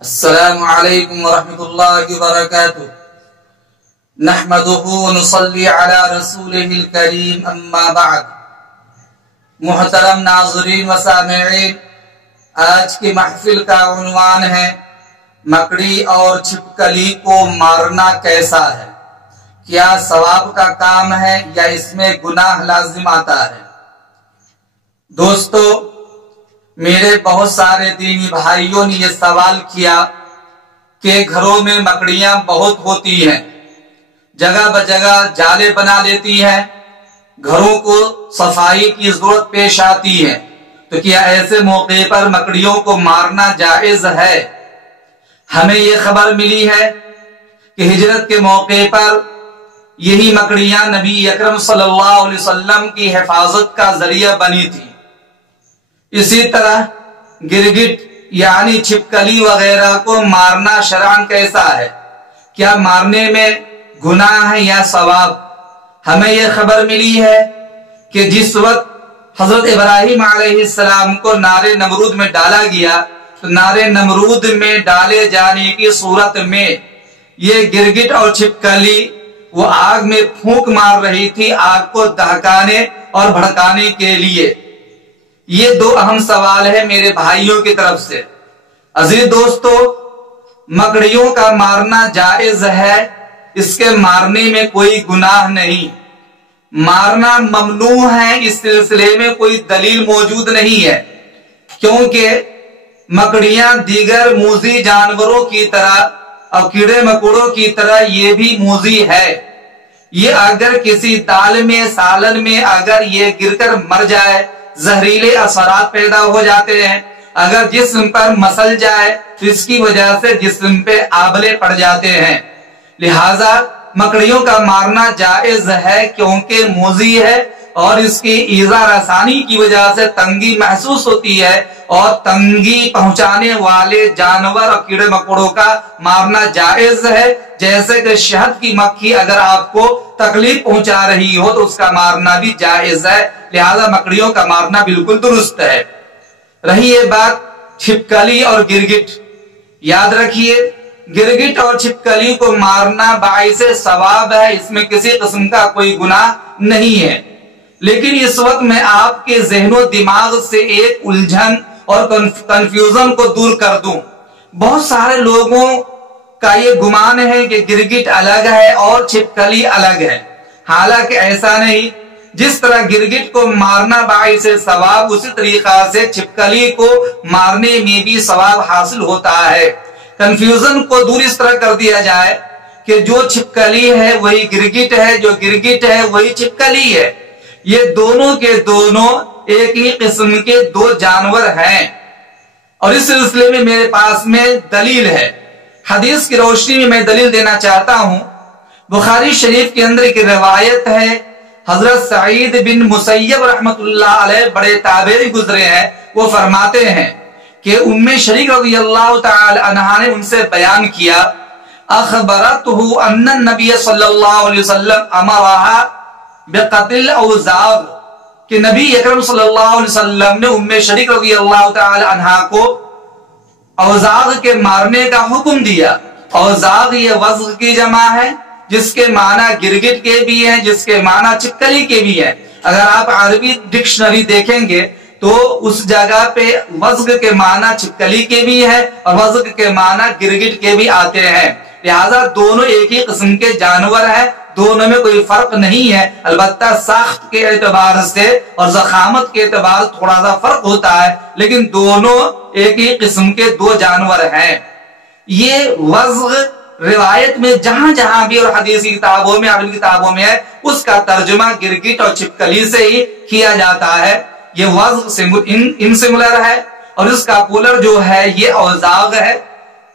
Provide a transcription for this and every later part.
السلام علیکم ورحمۃ اللہ وبرکاتہ نحمده ونصلی علی رسولہ الکریم اما بعد۔ محترم ناظرین و سامعین، آج کی محفل کا عنوان ہے مکڑی اور چھپکلی کو مارنا کیسا ہے؟ کیا ثواب کا کام ہے یا اس میں گناہ لازم آتا ہے؟ دوستو، میرے بہت سارے دینی بھائیوں نے یہ سوال کیا کہ گھروں میں مکڑیاں بہت ہوتی ہیں، جگہ بجگہ جالے بنا لیتی ہیں، گھروں کو صفائی کی ضرورت پیش آتی ہے، تو کیا ایسے موقع پر مکڑیوں کو مارنا جائز ہے؟ ہمیں یہ خبر ملی ہے کہ ہجرت کے موقع پر یہی مکڑیاں نبی اکرم صلی اللہ علیہ وسلم کی حفاظت کا ذریعہ بنی تھی۔ اسی طرح گرگٹ یعنی چھپکلی وغیرہ کو مارنا شرعاً کیسا ہے؟ کیا مارنے میں گناہ ہے یا ثواب؟ ہمیں یہ خبر ملی ہے کہ جس وقت حضرت ابراہیم علیہ السلام کو نار نمرود میں ڈالا گیا تو نار نمرود میں ڈالے جانے کی صورت میں یہ گرگٹ اور چھپکلی وہ آگ میں پھونک مار رہی تھی، آگ کو دہکانے اور بھڑکانے کے لیے۔ یہ دو اہم سوال ہے میرے بھائیوں کی طرف سے۔ عزیز دوستو، مکڑیوں کا مارنا جائز ہے، اس کے مارنے میں کوئی گناہ نہیں۔ مارنا ممنوع ہے، اس سلسلے میں کوئی دلیل موجود نہیں ہے، کیونکہ مکڑیاں دیگر موذی جانوروں کی طرح اور کیڑے مکوڑوں کی طرح یہ بھی موذی ہے۔ یہ اگر کسی دال میں سالن میں اگر یہ گر کر مر جائے، زہریلے اثرات پیدا ہو جاتے ہیں۔ اگر جسم پر مسل جائے تو اس کی وجہ سے جسم پہ آبلے پڑ جاتے ہیں۔ لہٰذا مکڑیوں کا مارنا جائز ہے، کیونکہ موذی ہے اور اس کی ایذا رسانی کی وجہ سے تنگی محسوس ہوتی ہے، اور تنگی پہنچانے والے جانور اور کیڑے مکوڑوں کا مارنا جائز ہے۔ جیسے کہ شہد کی مکھی اگر آپ کو تکلیف پہنچا رہی ہو تو اس کا مارنا بھی جائز ہے، لہذا مکڑیوں کا مارنا بالکل درست ہے۔ رہی یہ بات چھپکلی اور گرگٹ، یاد رکھیے گرگٹ اور چھپکلی کو مارنا باعث ثواب ہے، اس میں کسی قسم کا کوئی گناہ نہیں ہے۔ لیکن اس وقت میں آپ کے ذہن و دماغ سے ایک الجھن اور کنفیوژن کو دور کر دوں۔ بہت سارے لوگوں کا یہ گمان ہے کہ گرگٹ الگ ہے اور چھپکلی الگ ہے، حالانکہ ایسا نہیں۔ جس طرح گرگٹ کو مارنا باعث ثواب، اسی طریقہ سے چھپکلی کو مارنے میں بھی ثواب حاصل ہوتا ہے۔ کنفیوژن کو دور اس طرح کر دیا جائے کہ جو چھپکلی ہے وہی گرگٹ ہے، جو گرگٹ ہے وہی چھپکلی ہے۔ یہ دونوں کے دونوں ایک ہی قسم کے دو جانور ہیں، اور اس سلسلے میں میرے پاس میں دلیل ہے۔ حدیث کی روشنی میں میں دلیل دینا چاہتا ہوں۔ بخاری شریف کے اندر ایک روایت ہے، حضرت سعید بن مسیب رحمت اللہ علیہ بڑے تابعی گزرے ہیں، وہ فرماتے ہیں کہ ام شریک رضی اللہ تعالی عنہا نے ان سے بیان کیا، اخبرتہ ان النبی صلی اللہ علیہ وسلم امرہا بقتل اوزاغ، کہ نبی اکرم صلی اللہ علیہ وسلم نے ام شریک رضی اللہ تعالی عنہا کو اوزاغ کے مارنے کا حکم دیا۔ اوزاغ یہ وزغ کی جمع ہے، جس کے معنی گرگٹ کے بھی ہیں، جس کے معنی چھپکلی کے بھی ہیں۔ اگر آپ عربی ڈکشنری دیکھیں گے تو اس جگہ پہ وزغ کے معنی چھپکلی کے بھی ہے اور وزغ کے معنی گرگٹ کے بھی آتے ہیں، لہذا دونوں ایک ہی قسم کے جانور ہیں، دونوں میں کوئی فرق نہیں ہے۔ البتہ ساخت کے اعتبار سے اور ضخامت کے اعتبار سے تھوڑا سا فرق ہوتا ہے، لیکن دونوں ایک ہی قسم کے دو جانور ہیں۔ یہ وزغ روایت میں جہاں جہاں بھی اور حدیثی کتابوں میں عربی کتابوں میں ہے، اس کا ترجمہ گرگٹ اور چھپکلی سے ہی کیا جاتا ہے۔ یہ وزغ سنگولر ہے اور اس کا پلورل جو ہے یہ اوزاغ ہے۔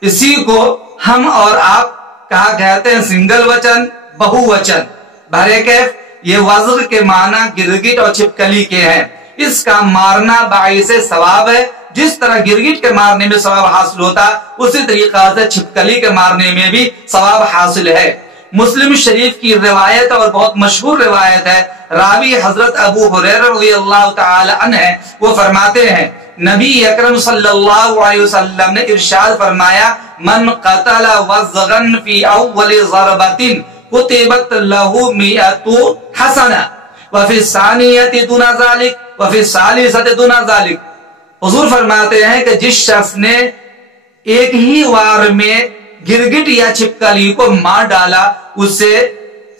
اسی کو ہم اور آپ کہا کہتے ہیں سنگل وچن، بہو وچن، بہرکیف یہ وزغ کے معنی گرگٹ اور چھپکلی کے ہیں۔ اس کا مارنا باعث ثواب ہے، جس طرح گرگٹ کے مارنے میں ثواب حاصل ہوتا اسی طریقہ سے چھپکلی کے مارنے میں بھی ثواب حاصل ہے۔ مسلم شریف کی روایت اور بہت مشہور روایت ہے، راوی حضرت ابو ہریرہ رضی اللہ تعالی عنہ وہ فرماتے ہیں نبی اکرم صلی اللہ علیہ وسلم نے ارشاد فرمایا من قتل وزغن فی اول ضربۃ کتبت له 100 حسنہ وفی الثانیۃ دون ذلک وفی الثالثۃ دون ذلک۔ حضور فرماتے ہیں کہ جس شخص نے ایک ہی وار میں گرگٹ یا چھپکلی کو مار ڈالا اسے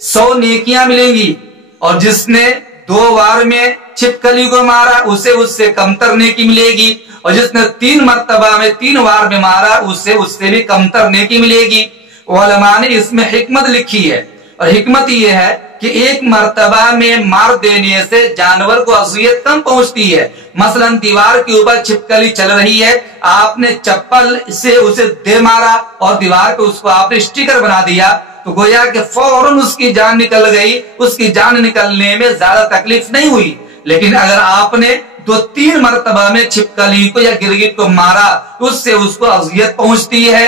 100 نیکیاں ملیں گی، اور جس نے 2 وار میں چھپکلی کو مارا اسے اس سے کمتر نیکی ملے گی، اور جس نے 3 مرتبہ میں 3 وار میں مارا اسے بھی کمتر نیکی ملے گی۔ علماء نے اس میں حکمت لکھی ہے، اور حکمت یہ ہے کہ ایک مرتبہ میں مار دینے سے جانور کو اذیت کم پہنچتی ہے۔ مثلا دیوار کے اوپر چھپکلی چل رہی ہے، آپ نے چپل سے اسے دے مارا اور دیوار پہ اس کو آپ نے اسٹیکر بنا دیا، تو گویا کہ فوراً اس کی جان نکل گئی، اس کی جان نکلنے میں زیادہ تکلیف نہیں ہوئی۔ لیکن اگر آپ نے 2-3 مرتبہ میں چھپکلی کو یا گرگٹ کو مارا تو اس سے اس کو اذیت پہنچتی ہے،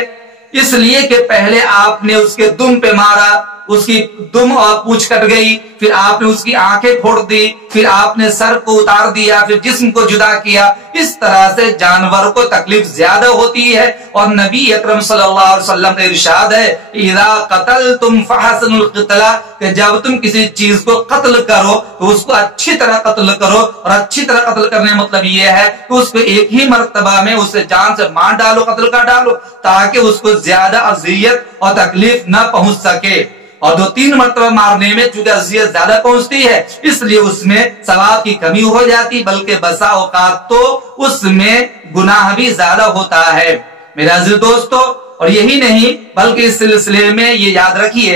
اس لیے کہ پہلے آپ نے اس کے دم پہ مارا، اس کی دم اور پونچھ کٹ گئی، پھر آپ نے اس کی آنکھیں پھوڑ دی، پھر آپ نے سر کو اتار دیا، پھر جسم کو جدا کیا۔ اس طرح سے جانور کو تکلیف زیادہ ہوتی ہے، اور نبی اکرم صلی اللہ علیہ وسلم کا ارشاد ہے اذا قتلتم فحسنوا القتل، کہ جب تم کسی چیز کو قتل کرو تو اس کو اچھی طرح قتل کرو، اور اچھی طرح قتل کرنے مطلب یہ ہے کہ اس کو ایک ہی مرتبہ میں اسے جان سے مار ڈالو، قتل کر ڈالو، تاکہ اس کو زیادہ اذیت اور تکلیف نہ پہنچ سکے۔ اور 2-3 مرتبہ مارنے میں چونکہ اذیت زیادہ پہنچتی ہے اس لیے اس میں ثواب کی کمی ہو جاتی، بلکہ بسا اوقات تو اس میں گناہ بھی زیادہ ہوتا ہے۔ میرے عزیز دوستو، اور یہی نہیں بلکہ اس سلسلے میں یہ یاد رکھیے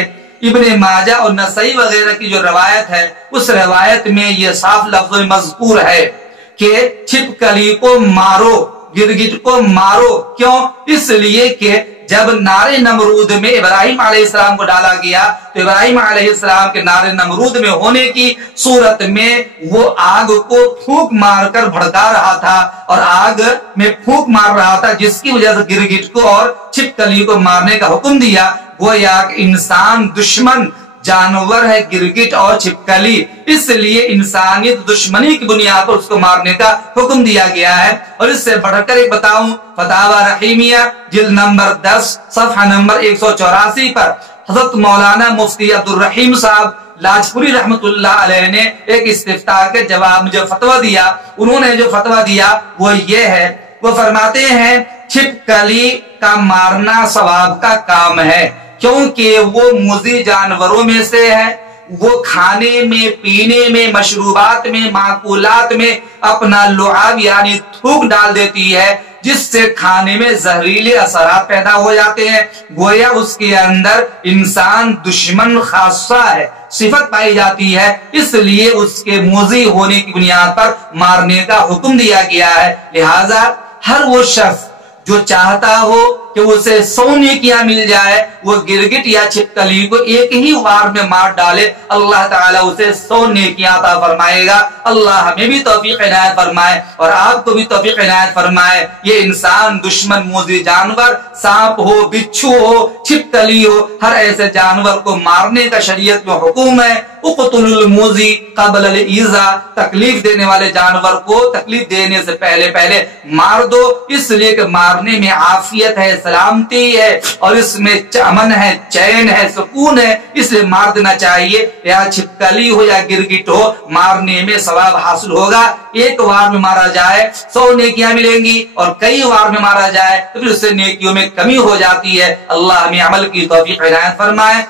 ابن ماجہ اور نسائی وغیرہ کی جو روایت ہے اس روایت میں یہ صاف لفظ میں مذکور ہے کہ چھپکلی کو مارو، گرگٹ کو مارو۔ کیوں؟ اس لیے کہ جب نار نمرود میں ابراہیم علیہ السلام کو ڈالا گیا تو ابراہیم علیہ السلام کے نار نمرود میں ہونے کی صورت میں وہ آگ کو پھونک مار کر بھڑکا رہا تھا، اور آگ میں پھونک مار رہا تھا، جس کی وجہ سے گرگٹ کو اور چھپکلی کو مارنے کا حکم دیا۔ گویا کہ انسان دشمن جانور ہے گرگٹ اور چھپکلی، اس لیے انسانیت دشمنی کی بنیاد پر اس کو مارنے کا حکم دیا گیا ہے۔ اور اس سے بڑھ کر ایک بتاؤں، فتاوی رحیمیہ جلد نمبر 10 صفحہ نمبر 184 پر حضرت مولانا مفتی عبد الرحیم صاحب لاجپوری رحمت اللہ علیہ نے ایک استفتاء کے جواب میں جو فتویٰ دیا، انہوں نے جو فتویٰ دیا وہ یہ ہے، وہ فرماتے ہیں چھپکلی کا مارنا ثواب کا کام ہے، کیونکہ وہ موذی جانوروں میں سے ہے، وہ کھانے میں، پینے میں، مشروبات میں، معقولات میں اپنا لعاب یعنی تھوک ڈال دیتی ہے، جس سے کھانے میں زہریلے اثرات پیدا ہو جاتے ہیں۔ گویا اس کے اندر انسان دشمن خاصہ ہے صفت پائی جاتی ہے، اس لیے اس کے موذی ہونے کی بنیاد پر مارنے کا حکم دیا گیا ہے۔ لہذا ہر وہ شخص جو چاہتا ہو کہ اسے 100 نیکیاں مل جائے، وہ گرگٹ یا چھپکلی کو ایک ہی وار میں مار ڈالے، اللہ تعالیٰ اسے 100 نیکیاں عطا فرمائے گا۔ اللہ ہمیں بھی توفیق عنایت فرمائے اور آپ کو بھی توفیق عنایت فرمائے۔ یہ انسان دشمن موذی جانور، سانپ ہو، بچھو ہو، چھپکلی ہو، ہر ایسے جانور کو مارنے کا شریعت میں حکم ہے۔ اقتل الموذی قبل الایذا، تکلیف دینے والے جانور کو تکلیف دینے سے پہلے مار دو، اس لیے کہ مارنے میں عافیت ہے، سلامتی ہے، اور اس میں امن ہے، چین ہے، سکون ہے، اس لیے مار دینا چاہیے۔ یا چھپکلی ہو یا گرگٹ ہو، مارنے میں ثواب حاصل ہوگا۔ ایک وار میں مارا جائے 100 نیکیاں ملیں گی، اور کئی وار میں مارا جائے تو پھر اس سے نیکیوں میں کمی ہو جاتی ہے۔ اللہ ہمیں عمل کی توفیق عنایت فرمائے۔